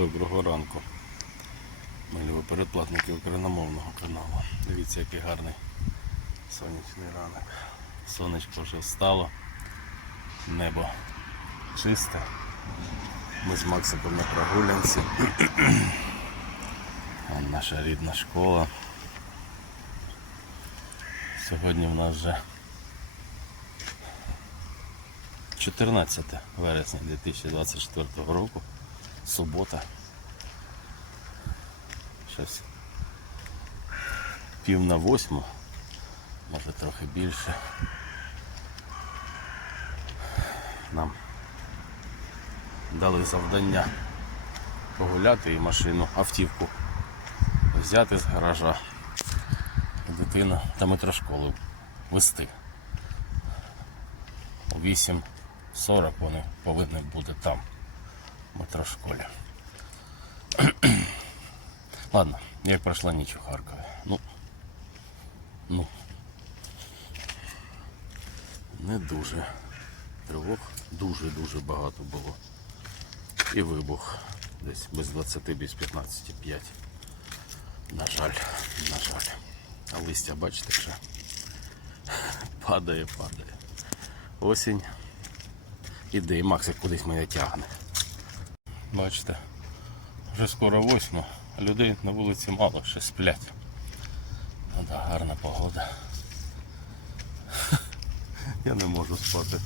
Доброго ранку. Милі передплатники україномовного каналу. Дивіться, який гарний сонячний ранок. Сонечко вже встало, небо чисте. Ми з Максиком на прогулянці. Наша рідна школа. Сьогодні в нас вже 14 вересня 2024 року. Субота. Щось пів на восьму, може трохи більше. Нам дали завдання погуляти і машину, автівку взяти з гаража. Дитину та метрошколу вести. О 8.40 вони повинні бути там, в метрошколі. Ладно, як пройшла ніч у Харкові. Ну, ну, не дуже. Тривог дуже-дуже багато було. І вибух десь без 20, без 15, 5. На жаль, на жаль. А листя, бачите, вже падає, падає. Осінь. Іде, і Максик кудись мене тягне. Бачите, вже скоро восьма, людей на вулиці мало, ще сплять. Ну да, гарна погода. Я не можу спати.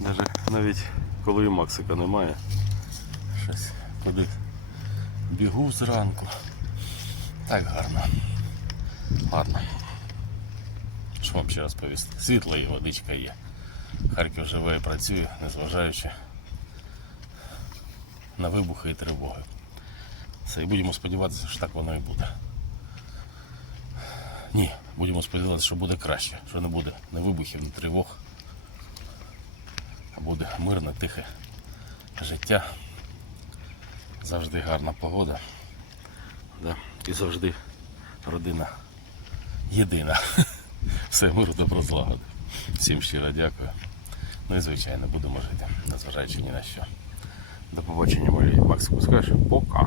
Даже навіть коли і Максика немає. Щось куди бігу зранку. Так гарно. Ладно. Що вам ще розповісти? Світло і водичка є. Харків живе і працює, незважаючи на вибухи і тривоги. І будемо сподіватися, що так воно і буде. Ні, будемо сподіватися, що буде краще, що не буде ні вибухів, ні тривог, а буде мирне, тихе життя. Завжди гарна погода. Да? І завжди родина єдина. Все миру, добро, злагоди. Всім щиро дякую. Ну і звичайно, будемо жити, незважаючи ні на що. До побачення, Марія. Максику, скажеш? Пока.